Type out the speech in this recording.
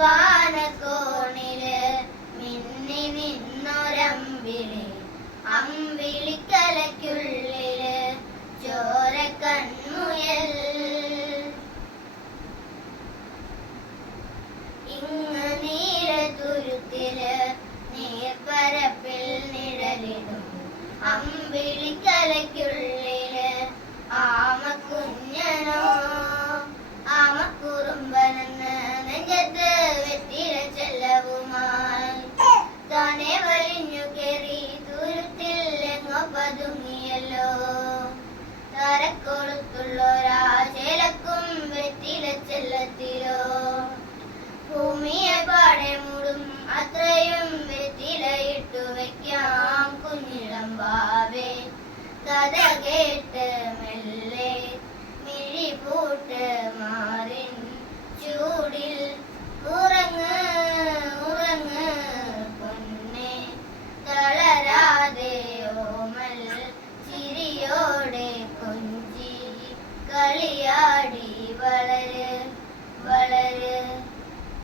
വാനക്കോണിൽ മിന്നി നിന്നൊരമ്പിളി. അമ്പിളിക്കലയ്ക്കുള്ളിൽ ചോര ഇങ്ങ നീല തുരുത്തിൽ നീർപ്പരപ്പിൽ നിഴലിടും. അമ്പിളിക്കലയ്ക്കുള്ളിൽ കഥ കേട്ട് മെല്ലെ മിഴി പൂട്ട് മാറിൻ ചൂടിൽ ഉറങ്ങ് ഉറങ്ങ് പൊന്നെ. തളരാതെ ഓമൽ ചിരിയോടെ കൊഞ്ചി കളിയാടി വളര്.